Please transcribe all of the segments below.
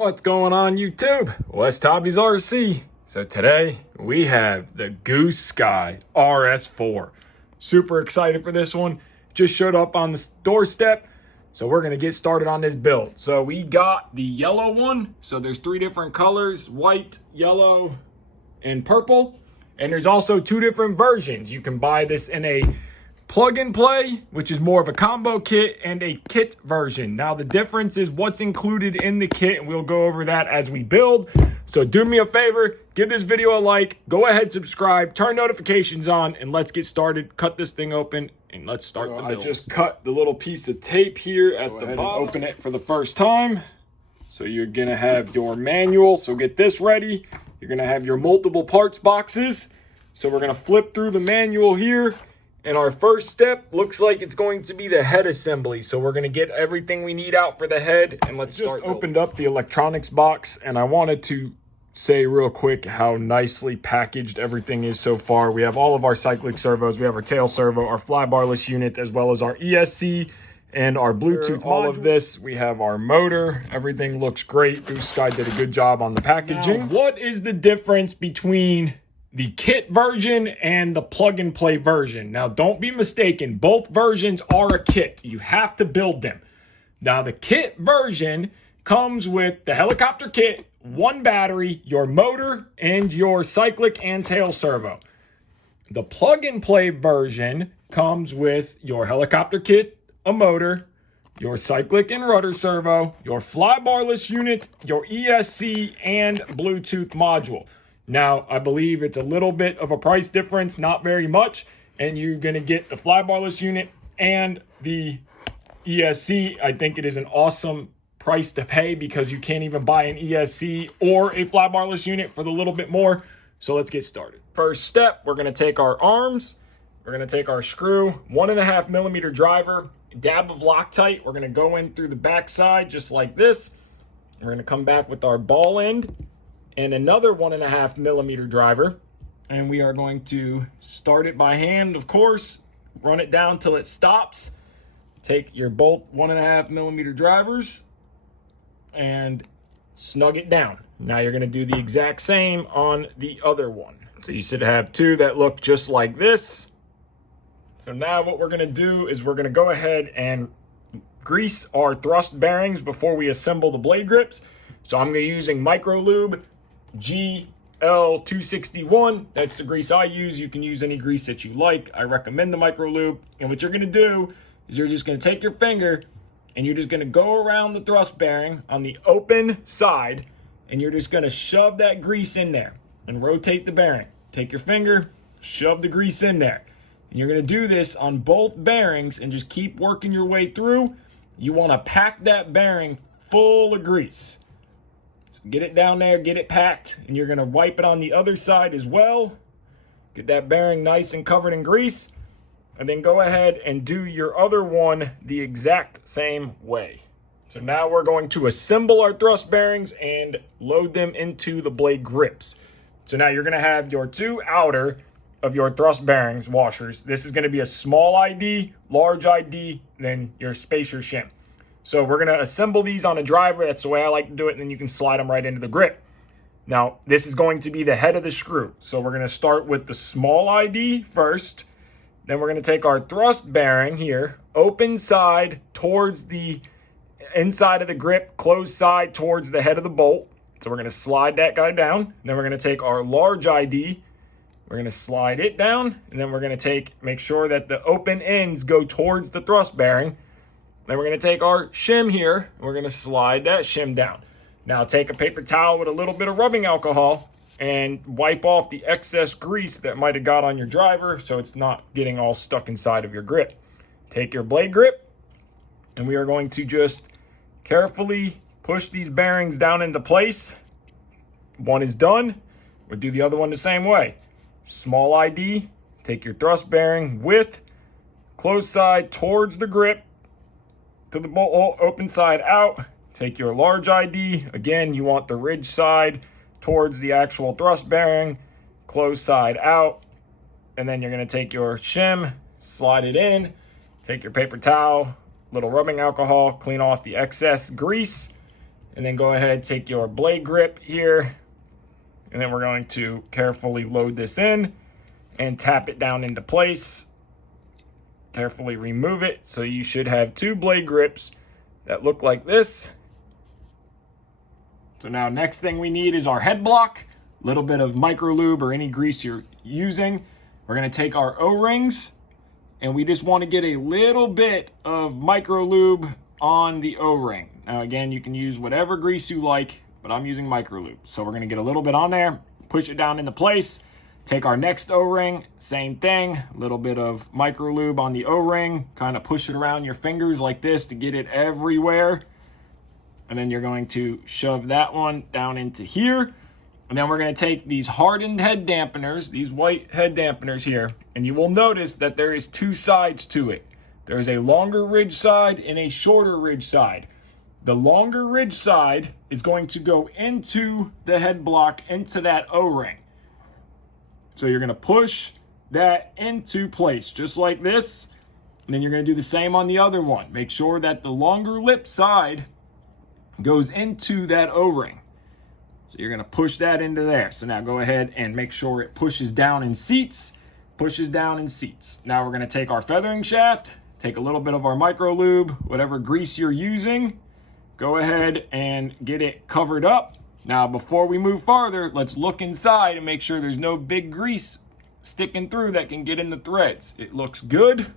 What's going on YouTube? WestHobbiesRC. So today we have the GOOSKY RS4. Super excited for this one. Just showed up on the doorstep. So we're gonna get started on this build. So we got the yellow one. So there's three different colors, white, yellow, and purple. And there's also two different versions. You can buy this in a plug and play, which is more of a combo kit, and a kit version. Now the difference is what's included in the kit, and we'll go over that as we build. So do me a favor, give this video a like, go ahead, subscribe, turn notifications on, and let's get started. Cut this thing open and let's start the build. I just cut the little piece of tape here at the bottom. Open it for the first time. So you're gonna have your manual, so get this ready. You're gonna have your multiple parts boxes. So we're gonna flip through the manual here. And our first step looks like it's going to be the head assembly. So we're going to get everything we need out for the head. And let's start. Just opened up the electronics box. And I wanted to say real quick how nicely packaged everything is so far. We have all of our cyclic servos. We have our tail servo, our fly barless unit, as well as our ESC and our Bluetooth module. All of this. We have our motor. Everything looks great. GOOSKY did a good job on the packaging. Now, what is the difference between the kit version and the plug and play version? Now, don't be mistaken. Both versions are a kit. You have to build them. Now, the kit version comes with the helicopter kit, one battery, your motor, and your cyclic and tail servo. The plug and play version comes with your helicopter kit, a motor, your cyclic and rudder servo, your fly barless unit, your ESC, and Bluetooth module. Now, I believe it's a little bit of a price difference, not very much, and you're going to get the fly barless unit and the ESC. I think it is an awesome price to pay because you can't even buy an ESC or a fly barless unit for the little bit more. So let's get started. First step, we're going to take our arms, we're going to take our screw, 1.5 millimeter driver, dab of Loctite. We're going to go in through the back side just like this. We're going to come back with our ball end and another 1.5 millimeter driver, and we are going to start it by hand, of course, run it down till it stops. Take your both 1.5 millimeter drivers and snug it down. Now you're going to do the exact same on the other one. So you should have two that look just like this. So now what we're going to do is we're going to go ahead and grease our thrust bearings before we assemble the blade grips. So I'm going to be using Micro Lube GL261. That's the grease I use. You can use any grease that you like. I recommend the Micro Lube. And what you're going to do is you're just going to take your finger and you're just going to go around the thrust bearing on the open side, and you're just going to shove that grease in there and rotate the bearing. Take your finger, shove the grease in there. And you're going to do this on both bearings and just keep working your way through. You want to pack that bearing full of grease. Get it down there, get it packed, and you're going to wipe it on the other side as well. Get that bearing nice and covered in grease, and then go ahead and do your other one the exact same way. So now we're going to assemble our thrust bearings and load them into the blade grips. So now you're going to have your two outer of your thrust bearings washers. This is going to be a small ID, large ID, then your spacer shim. So we're going to assemble these on a driver. That's the way I like to do it. And then you can slide them right into the grip. Now, this is going to be the head of the screw. So we're going to start with the small ID first. Then we're going to take our thrust bearing here, open side towards the inside of the grip, closed side towards the head of the bolt. So we're going to slide that guy down. Then we're going to take our large ID. We're going to slide it down. And then we're going to make sure that the open ends go towards the thrust bearing. Then we're going to take our shim here, and we're going to slide that shim down. Now take a paper towel with a little bit of rubbing alcohol and wipe off the excess grease that might have got on your driver so it's not getting all stuck inside of your grip. Take your blade grip, and we are going to just carefully push these bearings down into place. One is done. We'll do the other one the same way. Small ID, take your thrust bearing with closed side towards the grip, to the bolt, open side out. Take your large ID. Again, you want the ridge side towards the actual thrust bearing, closed side out. And then you're going to take your shim, slide it in, take your paper towel, little rubbing alcohol, clean off the excess grease, And then go ahead, take your blade grip here, and then we're going to carefully load this in and tap it down into place. Carefully remove it. So you should have 2 blade grips that look like this. So now next thing we need is our head block. A little bit of micro lube or any grease you're using. We're going to take our O-rings, and we just want to get a little bit of micro lube on the O-ring. Now again, you can use whatever grease you like, but I'm using micro lube. So we're going to get a little bit on there, push it down into place. Take our next O-ring, same thing, a little bit of micro lube on the O-ring, kind of push it around your fingers like this to get it everywhere. And then you're going to shove that one down into here. And then we're going to take these hardened head dampeners, these white head dampeners here, and you will notice that there is 2 sides to it. There is a longer ridge side and a shorter ridge side. The longer ridge side is going to go into the head block, into that O-ring. So you're going to push that into place just like this. And then you're going to do the same on the other one. Make sure that the longer lip side goes into that O-ring. So you're going to push that into there. So now go ahead and make sure it pushes down in seats. Pushes down in seats. Now we're going to take our feathering shaft, take a little bit of our micro lube, whatever grease you're using. Go ahead and get it covered up. Now, before we move farther, let's look inside and make sure there's no big grease sticking through that can get in the threads. It looks good.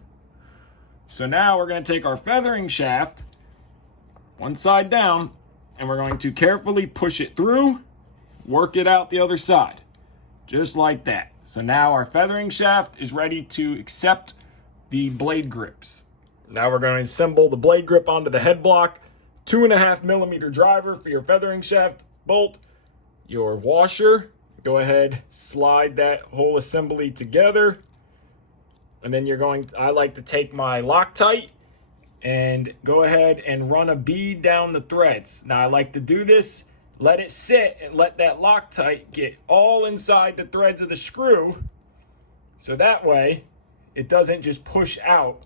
So now we're going to take our feathering shaft, one side down, and we're going to carefully push it through, work it out the other side, just like that. So now our feathering shaft is ready to accept the blade grips. Now we're going to assemble the blade grip onto the head block. 2.5 millimeter driver for your feathering shaft bolt, your washer. Go ahead, slide that whole assembly together. And then I like to take my Loctite and go ahead and run a bead down the threads. Now I like to do this, let it sit and let that Loctite get all inside the threads of the screw. So that way it doesn't just push out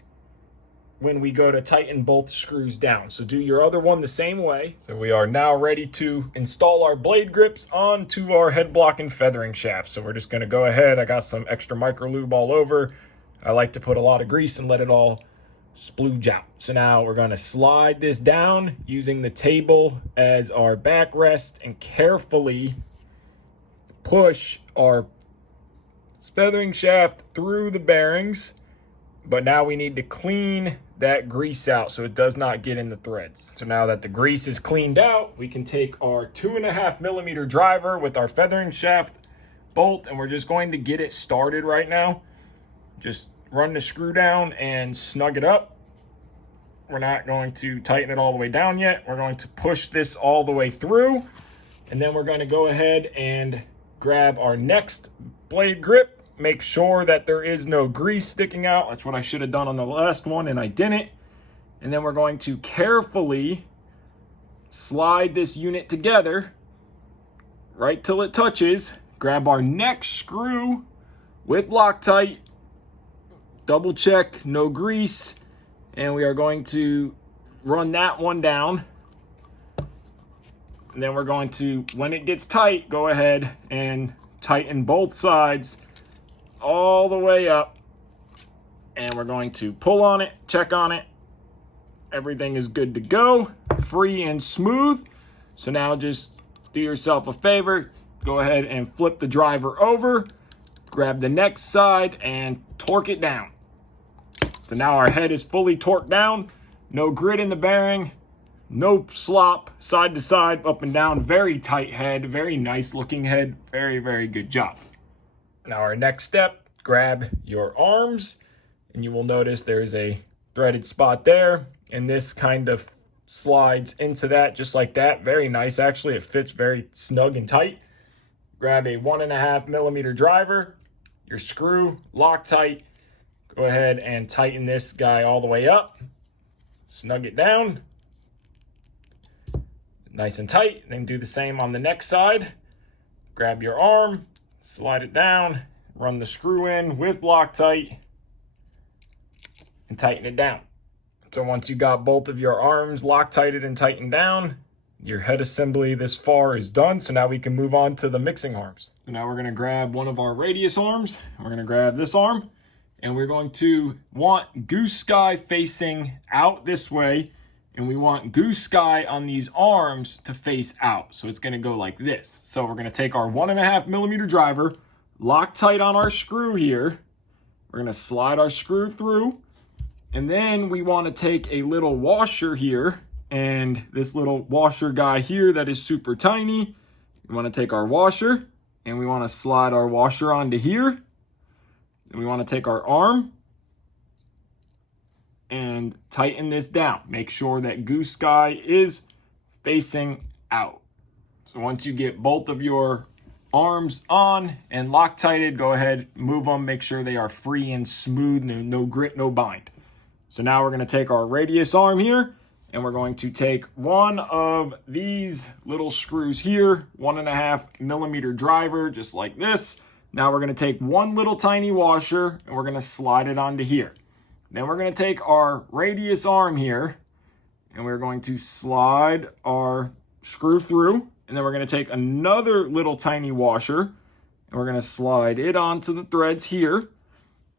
when we go to tighten both screws down. So do your other one the same way. So we are now ready to install our blade grips onto our head block and feathering shaft. So we're just gonna go ahead. I got some extra micro lube all over. I like to put a lot of grease and let it all splooge out. So now we're gonna slide this down using the table as our backrest and carefully push our feathering shaft through the bearings. But now we need to clean that grease out so it does not get in the threads. So now that the grease is cleaned out, we can take our 2.5 millimeter driver with our feathering shaft bolt, and we're just going to get it started right now. Just run the screw down and snug it up. We're not going to tighten it all the way down yet. We're going to push this all the way through, and then we're going to go ahead and grab our next blade grip. Make sure that there is no grease sticking out. That's what I should have done on the last one, and I didn't. And then we're going to carefully slide this unit together right till it touches. Grab our next screw with Loctite. Double check, no grease. And we are going to run that one down. And then we're going to, when it gets tight, go ahead and tighten both sides all the way up, and we're going to pull on it, check on it. Everything is good to go, free and smooth. So now just do yourself a favor, go ahead and flip the driver over, grab the next side and torque it down. So now our head is fully torqued down, no grit in the bearing, no slop side to side, up and down. Very tight head, very nice looking head, very, very good job. Now our next step, grab your arms, and you will notice there's a threaded spot there, and this kind of slides into that just like that. Very nice, actually. It fits very snug and tight. Grab a 1.5 millimeter driver, your screw, Loctite. Go ahead and tighten this guy all the way up. Snug it down. Nice and tight. Then do the same on the next side. Grab your arm, slide it down, run the screw in with Loctite, and tighten it down. So once you got both of your arms Loctited and tightened down, Your head assembly this far is done, so now we can move on to the mixing arms. So now we're going to grab one of our radius arms. We're going to grab this arm, and we're going to want Goose Sky facing out this way, and we want Goose Sky on these arms to face out. So it's going to go like this. So we're going to take our 1.5mm driver, lock tight on our screw here. We're going to slide our screw through, and then we want to take a little washer here, and this little washer guy here that is super tiny. We want to take our washer, and we want to slide our washer onto here. And we want to take our arm and tighten this down. Make sure that Goose Sky is facing out. So once you get both of your arms on and Loctited, go ahead, move them, make sure they are free and smooth, no grit, no bind. So now we're going to take our radius arm here, and we're going to take one of these little screws here, 1.5mm driver, just like this. Now we're going to take one little tiny washer, and we're going to slide it onto here. Then we're going to take our radius arm here, and we're going to slide our screw through. And then we're going to take another little tiny washer, and we're going to slide it onto the threads here.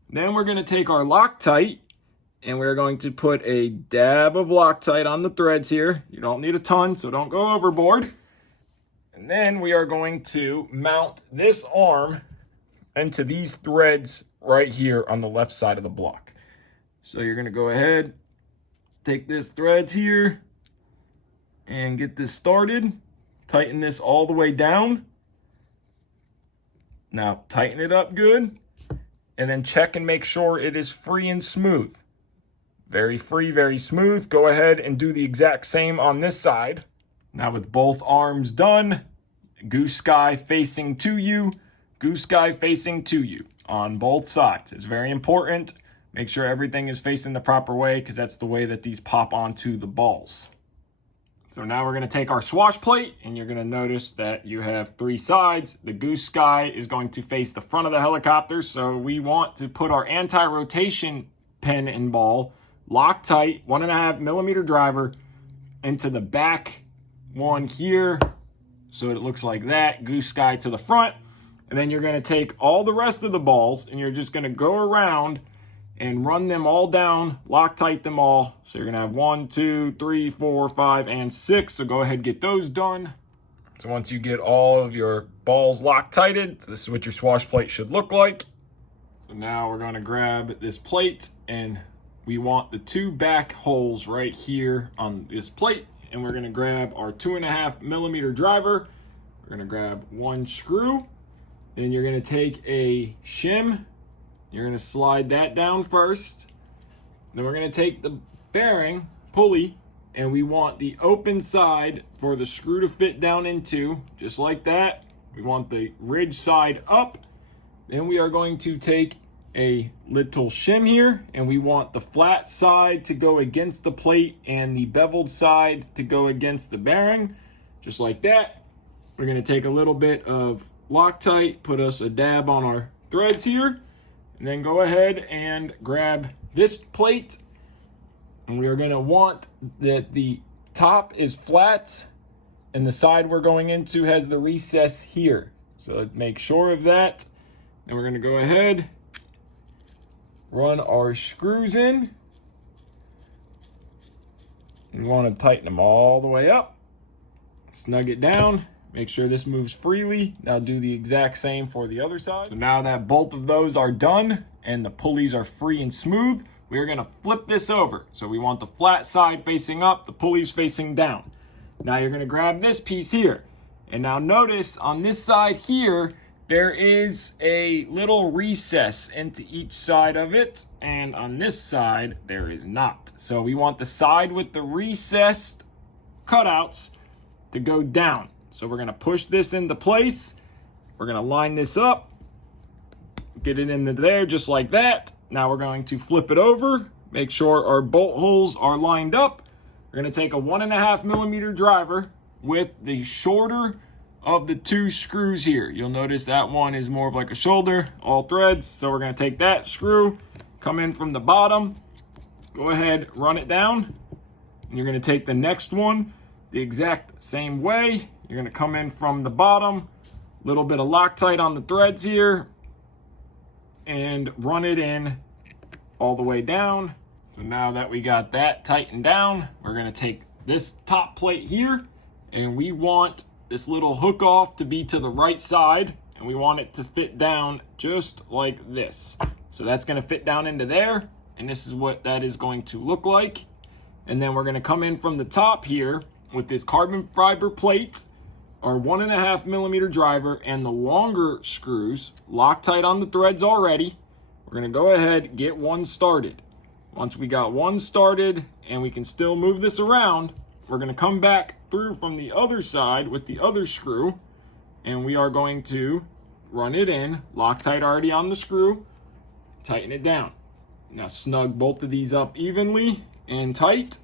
Then we're going to take our Loctite, and we're going to put a dab of Loctite on the threads here. You don't need a ton, so don't go overboard. And then we are going to mount this arm into these threads right here on the left side of the block. So you're going to go ahead, take this threads here, and get this started. Tighten this all the way down. Now tighten it up good, and then check and make sure it is free and smooth. Very free, very smooth. Go ahead and do the exact same on this side. Now with both arms done, Goose Sky facing to you, Goose Sky facing to you on both sides. It's very important. Make sure everything is facing the proper way, because that's the way that these pop onto the balls. So now we're going to take our swash plate, and you're going to notice that you have 3 sides. The Goose Sky is going to face the front of the helicopter, so we want to put our anti-rotation pin and ball lock tight, 1.5mm driver into the back one here. So it looks like that, Goose Sky to the front. And then you're going to take all the rest of the balls, and you're just going to go around and run them all down, Loctite them all. So you're going to have 1, 2, 3, 4, 5, and 6. So go ahead and get those done. So once you get all of your balls Loctited, this is what your swash plate should look like. So now we're going to grab this plate, and we want the 2 back holes right here on this plate, and we're going to grab our 2.5mm driver. We're going to grab 1 screw, then you're going to take a shim. You're going to slide that down first. Then we're going to take the bearing pulley, and we want the open side for the screw to fit down into, just like that. We want the ridge side up. Then we are going to take a little shim here, and we want the flat side to go against the plate and the beveled side to go against the bearing, just like that. We're going to take a little bit of Loctite, put us a dab on our threads here, and then go ahead and grab this plate, and we are going to want that the top is flat and the side we're going into has the recess here. So make sure of that. And we're going to go ahead, run our screws in. We want to tighten them all the way up. Snug it down. Make sure this moves freely. Now do the exact same for the other side. So now that both of those are done and the pulleys are free and smooth, we're going to flip this over. So we want the flat side facing up, the pulleys facing down. Now you're going to grab this piece here. And now notice on this side here, there is a little recess into each side of it, and on this side, there is not. So we want the side with the recessed cutouts to go down. So we're gonna push this into place. We're gonna line this up, get it into there just like that. Now we're going to flip it over, make sure our bolt holes are lined up. We're gonna take a 1.5mm driver with the shorter of the 2 screws here. You'll notice that one is more of like a shoulder, all threads. So we're going to take that screw, come in from the bottom, go ahead, run it down. And you're going to take the next one, the exact same way. You're gonna come in from the bottom, little bit of Loctite on the threads here, and run it in all the way down. So now that we got that tightened down, we're gonna take this top plate here, and we want this little hook off to be to the right side, and we want it to fit down just like this. So that's gonna fit down into there, and this is what that is going to look like. And then we're gonna come in from the top here with this carbon fiber plate, our 1.5 millimeter driver, and the longer screws, Loctite on the threads already. We're gonna go ahead, get one started. Once we got one started and we can still move this around, we're gonna come back through from the other side with the other screw, and we are going to run it in, Loctite already on the screw, tighten it down. Now snug both of these up evenly and tight,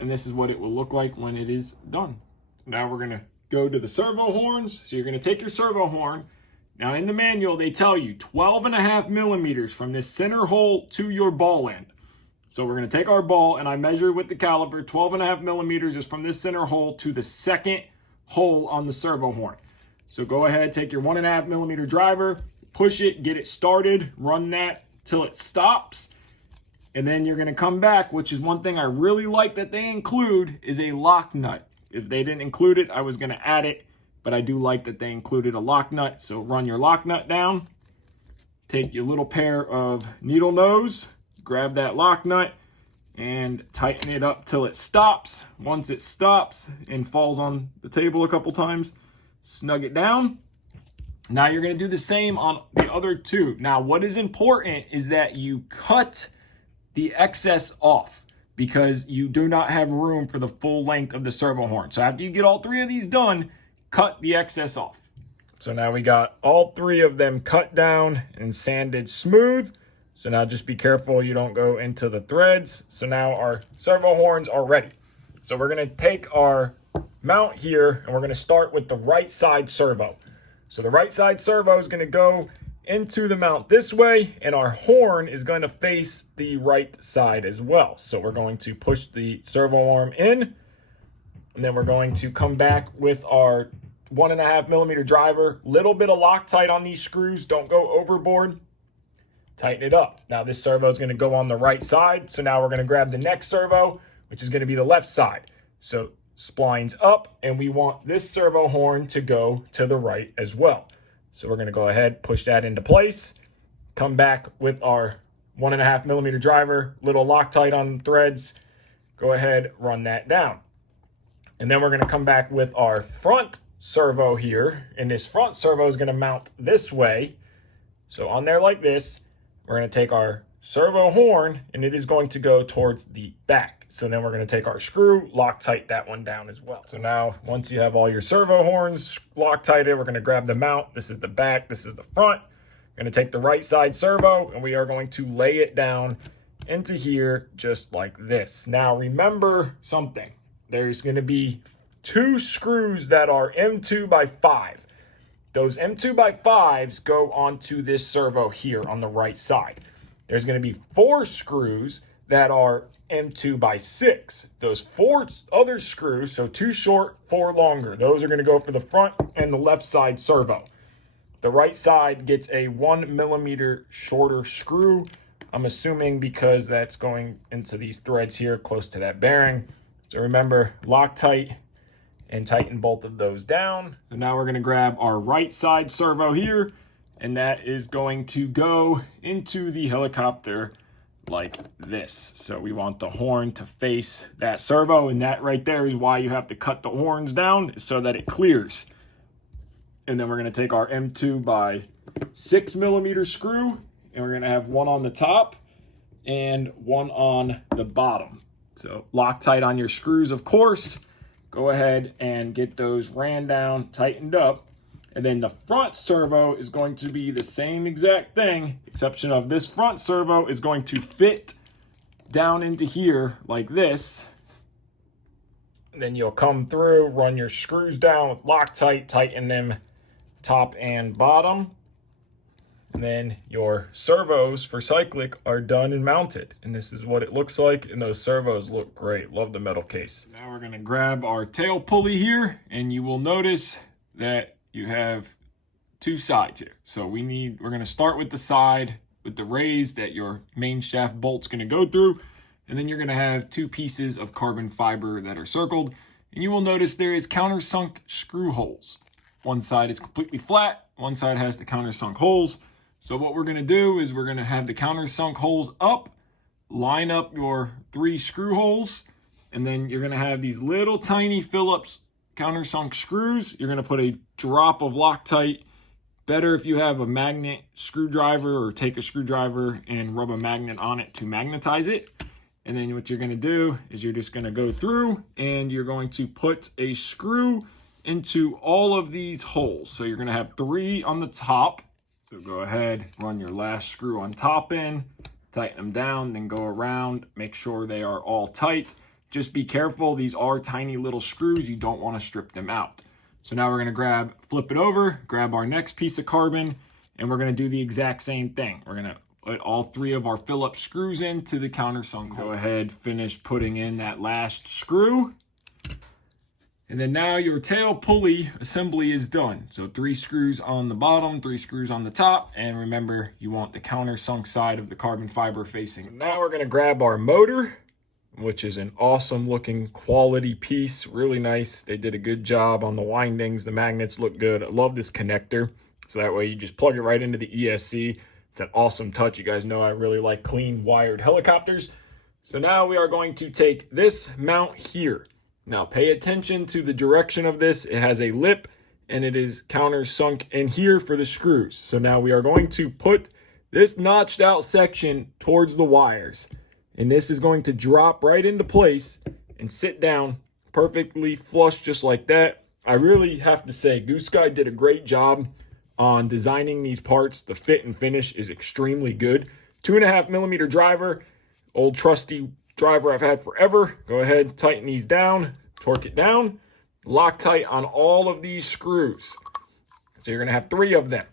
and this is what it will look like when it is done. Now we're gonna go to the servo horns. So you're gonna take your servo horn. Now in the manual, they tell you 12.5 millimeters from this center hole to your ball end. So we're gonna take our ball, and I measure with the caliper, 12.5 millimeters is from this center hole to the second hole on the servo horn. So go ahead, take your 1.5 millimeter driver, push it, get it started, run that till it stops. And then you're gonna come back, which is one thing I really like that they include, is a lock nut. If they didn't include it, I was gonna add it, but I do like that they included a lock nut. So run your lock nut down, take your little pair of needle nose, grab that lock nut, and tighten it up till it stops. Once it stops and falls on the table a couple times, snug it down. Now you're gonna do the same on the other two. Now what is important is that you cut the excess off, because you do not have room for the full length of the servo horn. So after you get all three of these done, cut the excess off. So now we got all three of them cut down and sanded smooth. So now just be careful you don't go into the threads. So now our servo horns are ready. So we're gonna take our mount here, and we're gonna start with the right side servo. So the right side servo is gonna go into the mount this way, and our horn is going to face the right side as well. So we're going to push the servo arm in, and then we're going to come back with our 1.5 millimeter driver, little bit of Loctite on these screws, don't go overboard, tighten it up. Now this servo is going to go on the right side, so now we're going to grab the next servo, which is going to be the left side. So splines up, and we want this servo horn to go to the right as well. So we're gonna go ahead, push that into place, come back with our 1.5 millimeter driver, little Loctite on the threads, go ahead, run that down. And then we're gonna come back with our front servo here, and this front servo is gonna mount this way. So on there like this, we're gonna take our servo horn, and it is going to go towards the back. So then we're gonna take our screw, Loctite that one down as well. So now, once you have all your servo horns Loctited, we're gonna grab the mount. This is the back, this is the front. We're gonna take the right side servo, and we are going to lay it down into here just like this. Now remember something. There's gonna be 2 screws that are M2 by 5. Those M2 by 5s go onto this servo here on the right side. There's gonna be 4 screws that are M2 by 6. Those 4 other screws, so 2 short, 4 longer, those are gonna go for the front and the left side servo. The right side gets a 1 millimeter shorter screw. I'm assuming because that's going into these threads here close to that bearing. So remember, Loctite and tighten both of those down. So now we're gonna grab our right side servo here, and that is going to go into the helicopter like this. So we want the horn to face that servo, and that right there is why you have to cut the horns down, so that it clears. And then we're going to take our M2 by 6 millimeter screw, and we're going to have one on the top and one on the bottom. So Loctite on your screws, of course. Go ahead and get those ran down, tightened up. And then the front servo is going to be the same exact thing, exception of this front servo is going to fit down into here like this. And then you'll come through, run your screws down with Loctite, tighten them top and bottom. And then your servos for cyclic are done and mounted. And this is what it looks like. And those servos look great. Love the metal case. Now we're gonna grab our tail pulley here, and you will notice that you have two sides here. So we're gonna start with the side with the raise that your main shaft bolt's gonna go through. And then you're gonna have two pieces of carbon fiber that are circled. And you will notice there is countersunk screw holes. One side is completely flat, one side has the countersunk holes. So what we're gonna do is we're gonna have the countersunk holes up, line up your 3 screw holes, and then you're gonna have these little tiny Phillips countersunk screws. You're gonna put a drop of Loctite. Better if you have a magnet screwdriver, or take a screwdriver and rub a magnet on it to magnetize it. And then what you're gonna do is you're just gonna go through and you're going to put a screw into all of these holes. So you're gonna have 3 on the top. So go ahead, run your last screw on top in, tighten them down, then go around, make sure they are all tight. Just be careful, these are tiny little screws, you don't wanna strip them out. So now we're gonna flip it over, grab our next piece of carbon, and we're gonna do the exact same thing. We're gonna put all 3 of our Phillips screws into the countersunk hole. Go ahead, finish putting in that last screw. And then now your tail pulley assembly is done. So 3 screws on the bottom, 3 screws on the top. And remember, you want the countersunk side of the carbon fiber facing. Now we're gonna grab our motor, which is an awesome looking quality piece, really nice. They did a good job on the windings. The magnets look good. I love this connector. So that way you just plug it right into the ESC. It's an awesome touch. You guys know I really like clean wired helicopters. So now we are going to take this mount here. Now pay attention to the direction of this. It has a lip and it is countersunk in here for the screws. So now we are going to put this notched out section towards the wires. And this is going to drop right into place and sit down perfectly flush just like that. I really have to say, GOOSKY did a great job on designing these parts. The fit and finish is extremely good. 2.5mm driver, old trusty driver I've had forever. Go ahead, tighten these down, torque it down, Loctite on all of these screws. So you're gonna have 3 of them.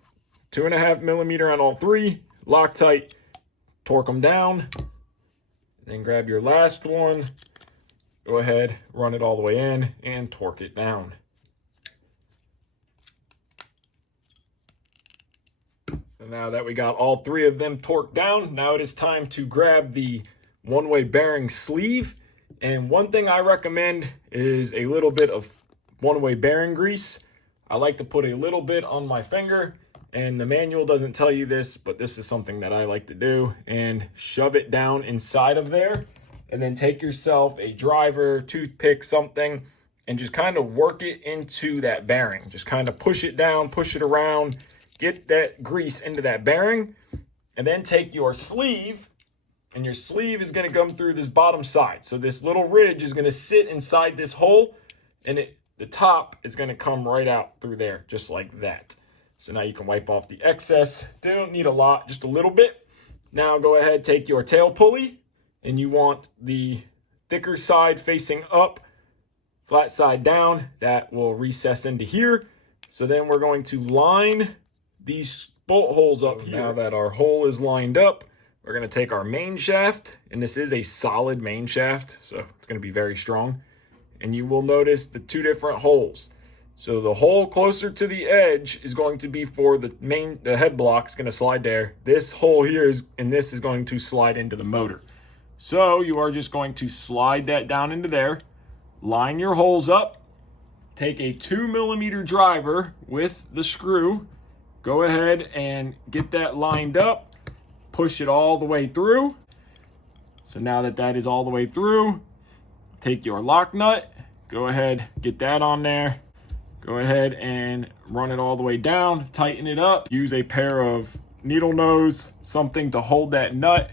2.5mm on all 3, Loctite, torque them down, then grab your last one, go ahead, run it all the way in and torque it down. So now that we got all 3 of them torqued down, now it is time to grab the one-way bearing sleeve. And one thing I recommend is a little bit of one-way bearing grease. I like to put a little bit on my finger, and the manual doesn't tell you this, but this is something that I like to do, and shove it down inside of there, and then take yourself a driver, toothpick, something, and just kind of work it into that bearing. Just kind of push it down, push it around, get that grease into that bearing, and then take your sleeve, and your sleeve is going to come through this bottom side. So this little ridge is going to sit inside this hole, and the top is going to come right out through there, just like that. So now you can wipe off the excess. They don't need a lot, just a little bit. Now go ahead, take your tail pulley, and you want the thicker side facing up, flat side down. That will recess into here. So then we're going to line these bolt holes up here. Now that our hole is lined up, we're going to take our main shaft, and this is a solid main shaft, so it's going to be very strong. And you will notice the 2 different holes. So the hole closer to the edge is going to be for the head block is going to slide there. This hole here and this is going to slide into the motor. So you are just going to slide that down into there, line your holes up, take a 2mm driver with the screw, go ahead and get that lined up, push it all the way through. So now that that is all the way through, take your lock nut, go ahead, get that on there. Go ahead and run it all the way down, tighten it up. Use a pair of needle nose, something to hold that nut,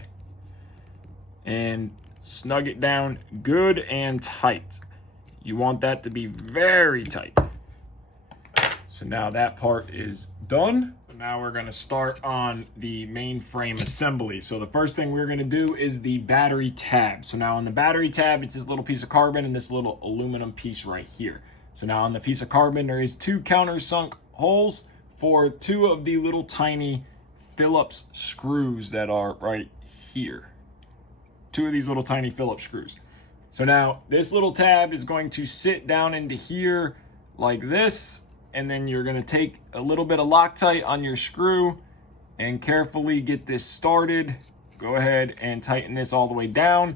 and snug it down good and tight. You want that to be very tight. So now that part is done. Now we're gonna start on the mainframe assembly. So the first thing we're gonna do is the battery tab. So now on the battery tab, it's this little piece of carbon and this little aluminum piece right here. So now on the piece of carbon, there is 2 countersunk holes for 2 of the little tiny Phillips screws that are right here. 2 of these little tiny Phillips screws. So now this little tab is going to sit down into here like this, and then you're going to take a little bit of Loctite on your screw and carefully get this started. Go ahead and tighten this all the way down,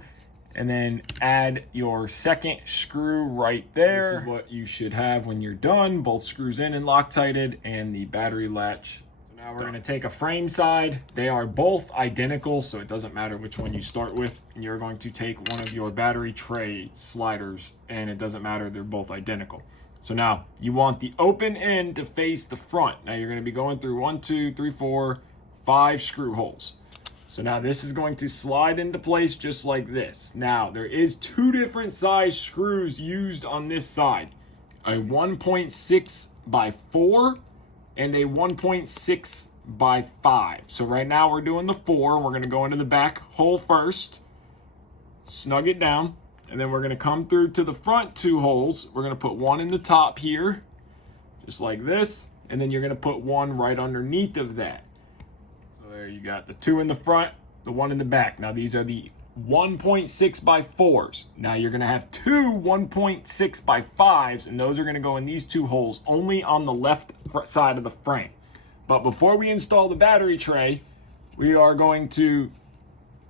and then add your second screw right there. This is what you should have when you're done. Both screws in and Loctited, and the battery latch. So now we're going to take a frame side. They are both identical, so it doesn't matter which one you start with. And you're going to take one of your battery tray sliders, and it doesn't matter, they're both identical. So now you want the open end to face the front. Now you're going to be going through 1, 2, 3, 4, 5 screw holes. So now this is going to slide into place just like this. Now there is 2 different size screws used on this side. A 1.6 by 4 and a 1.6 by 5. So right now we're doing the 4. We're going to go into the back hole first, snug it down, and then we're going to come through to the front 2 holes. We're going to put one in the top here, just like this, and then you're going to put one right underneath of that. There you got the 2 in the front, the 1 in the back. Now these are the 1.6 by 4s. Now you're going to have 2 1.6 by 5s, and those are going to go in these 2 holes only on the left side of the frame. But before we install the battery tray, we are going to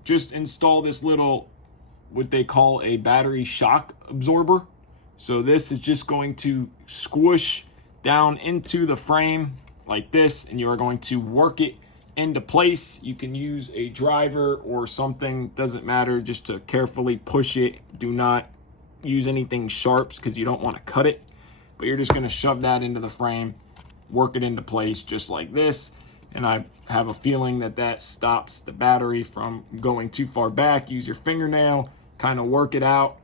just install this little, what they call a battery shock absorber. So this is just going to squish down into the frame like this, and you are going to work it into place. You can use a driver or something, doesn't matter, just to carefully push it. Do not use anything sharps because you don't want to cut it, but you're just going to shove that into the frame, work it into place just like this. And I have a feeling that that stops the battery from going too far back. Use your fingernail, kind of work it out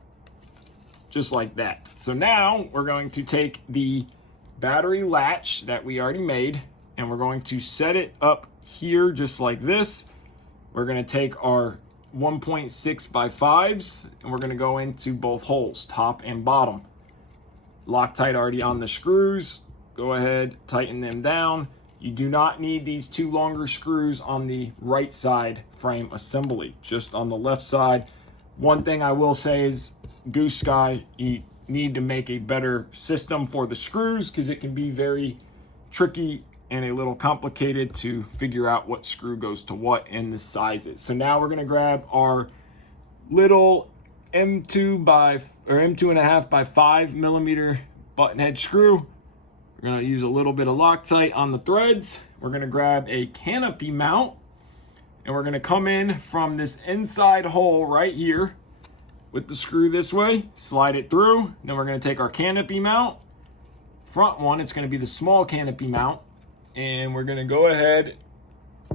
just like that. So now we're going to take the battery latch that we already made, and we're going to set it up here just like this. We're going to take our 1.6 by 5s and we're going to go into both holes, top and bottom. Loctite already on the screws. Go ahead, tighten them down. You do not need these 2 longer screws on the right side frame assembly, just on the left side. One thing I will say is, Goose Sky, you need to make a better system for the screws because it can be very tricky and a little complicated to figure out what screw goes to what and the sizes. So now we're going to grab our little M2 and a half by 5 millimeter button head screw. We're going to use a little bit of Loctite on the threads. We're going to grab a canopy mount, and we're going to come in from this inside hole right here with the screw this way, slide it through. Then we're going to take our canopy mount, front one, it's going to be the small canopy mount, and we're going to go ahead,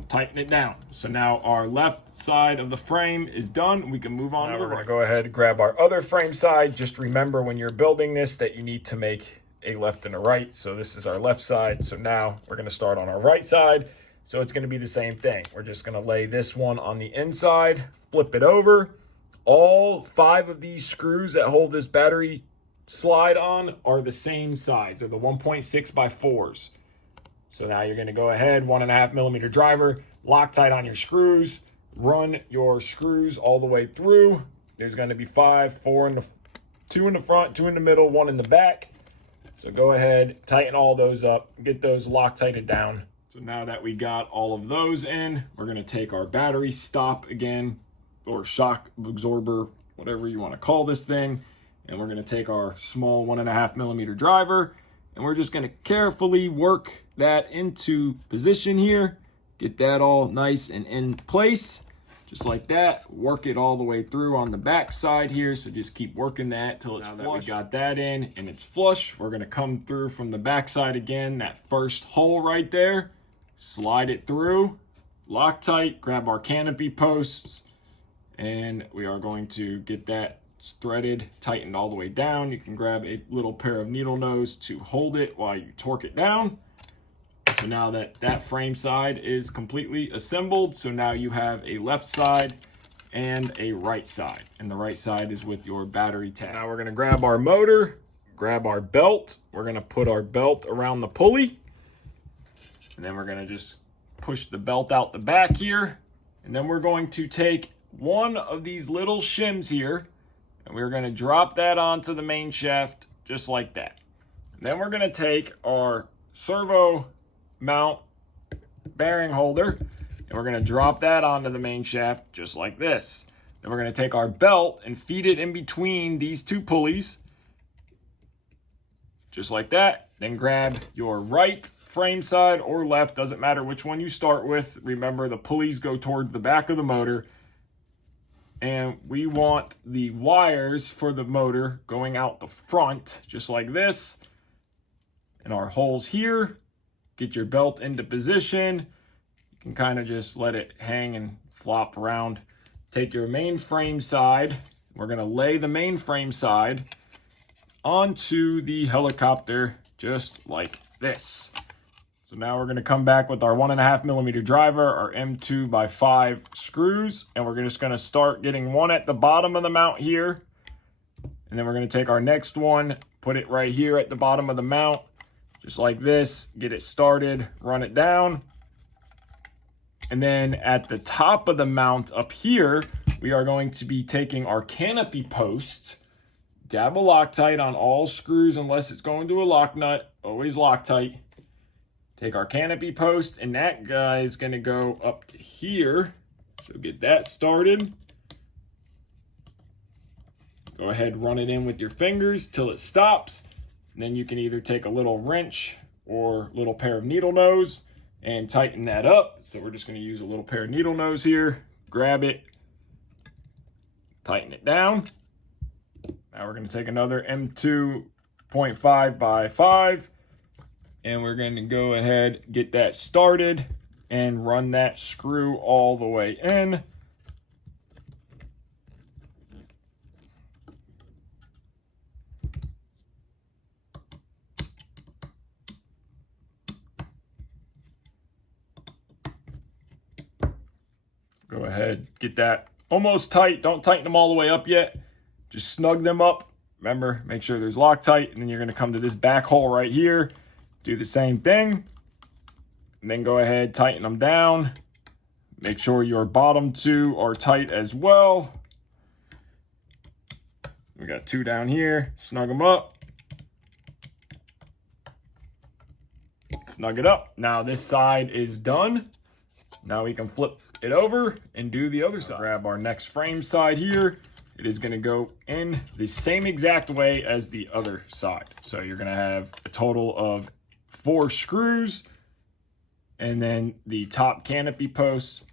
tighten it down. So now our left side of the frame is done. We can move on to the right. We're going to go ahead and grab our other frame side. Just remember when you're building this that you need to make a left and a right. So this is our left side. So now we're going to start on our right side. So it's going to be the same thing. We're just going to lay this one on the inside, flip it over. All 5 of these screws that hold this battery slide on are the same size. They're the 1.6 by 4s. So now you're going to go ahead, 1.5 millimeter driver, Loctite on your screws, run your screws all the way through. There's going to be 5, 4 in the, 2 in the front, 2 in the middle, 1 in the back. So go ahead, tighten all those up, get those Loctited down. So now that we got all of those in, we're going to take our battery stop again, or shock absorber, whatever you want to call this thing. And we're going to take our small 1.5 millimeter driver, and we're just going to carefully work that into position here. Get that all nice and in place, just like that. Work it all the way through on the back side here. So just keep working that till it's flush. Now that we got that in and it's flush, we're going to come through from the back side again, that first hole right there, slide it through, Loctite, grab our canopy posts, and we are going to get that threaded, tightened all the way down. You can grab a little pair of needle nose to hold it while you torque it down. So now that frame side is completely assembled, so now you have a left side and a right side, and the right side is with your battery tab. Now we're going to grab our motor, grab our belt. We're going to put our belt around the pulley, and then we're going to just push the belt out the back here. And then we're going to take one of these little shims here, and we're going to drop that onto the main shaft just like that. And then we're going to take our servo mount bearing holder, and we're going to drop that onto the main shaft just like this. Then we're going to take our belt and feed it in between these two pulleys just like that. Then grab your right frame side or left, doesn't matter which one you start with. Remember, the pulleys go toward the back of the motor, and we want the wires for the motor going out the front just like this. And our holes here, get your belt into position. You can kind of just let it hang and flop around. Take your main frame side. We're going to lay the main frame side onto the helicopter just like this. So now we're going to come back with our 1.5mm driver, our M2x5 screws, and we're just going to start getting one at the bottom of the mount here. And then we're going to take our next one, put it right here at the bottom of the mount, just like this, get it started, run it down. And then at the top of the mount up here, we are going to be taking our canopy post, dab a Loctite on all screws unless it's going to a lock nut, always Loctite. Take our canopy post, and that guy is going to go up to here. So get that started. Go ahead, run it in with your fingers till it stops. And then you can either take a little wrench or little pair of needle nose and tighten that up. So we're just going to use a little pair of needle nose here. Grab it, tighten it down. Now we're going to take another M2.5x5. And we're going to go ahead, get that started, and run that screw all the way in. Go ahead, get that almost tight. Don't tighten them all the way up yet. Just snug them up. Remember, make sure there's Loctite, and then you're going to come to this back hole right here. Do the same thing, and then go ahead, tighten them down. Make sure your bottom two are tight as well. We got two down here, snug them up. Snug it up. Now this side is done. Now we can flip it over and do the other side. Grab our next frame side here. It is going to go in the same exact way as the other side. So you're going to have a total of 4 screws, and then the top canopy posts.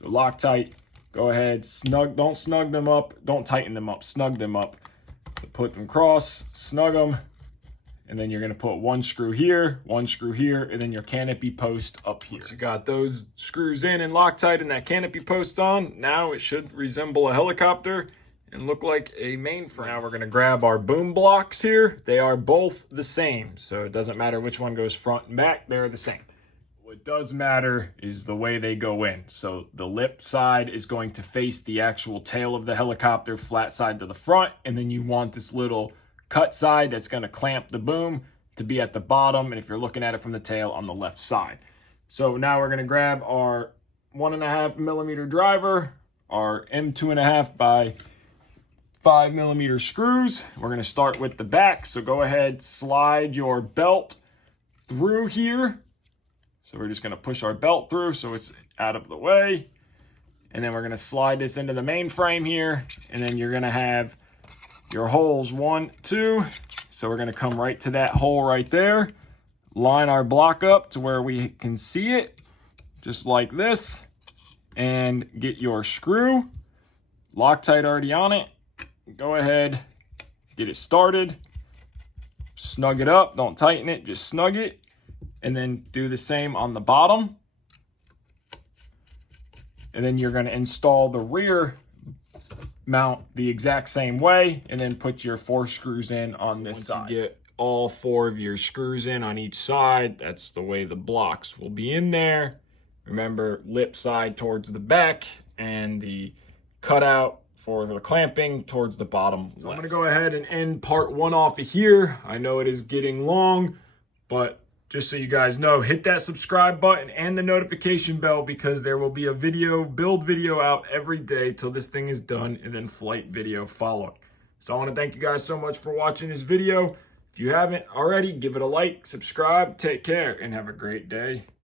So Loctite, go ahead, snug, don't snug them up, don't tighten them up, snug them up. So put them cross, snug them, and then you're going to put 1 screw here, 1 screw here, and then your canopy post up here. Once you got those screws in and Loctite and that canopy post on, now it should resemble a helicopter and look like a mainframe. Now we're going to grab our boom blocks here. They are both the same, so it doesn't matter which one goes front and back, they're the same. What does matter is the way they go in. So the lip side is going to face the actual tail of the helicopter, flat side to the front, and then you want this little cut side that's going to clamp the boom to be at the bottom, and if you're looking at it from the tail, on the left side. So now we're going to grab our 1.5mm driver, our M2.5x5mm screws. We're going to start with the back, so go ahead, slide your belt through here. So we're just going to push our belt through so it's out of the way, and then we're going to slide this into the main frame here, and then you're going to have your holes 1, 2. So we're going to come right to that hole right there, line our block up to where we can see it just like this, and get your screw. Loctite already on it. Go ahead, get it started, snug it up, don't tighten it, just snug it, and then do the same on the bottom. And then you're going to install the rear mount the exact same way, and then put your 4 screws in on this side. Once you get all 4 of your screws in on each side, that's the way the blocks will be in there. Remember, lip side towards the back, and the cutout for the clamping towards the bottom left. So I'm going to go ahead and end part 1 off of here. I know it is getting long, but just so you guys know, hit that subscribe button and the notification bell, because there will be a build video out every day till this thing is done, and then flight video following. So I want to thank you guys so much for watching this video. If you haven't already, give it a like, subscribe, take care, and have a great day.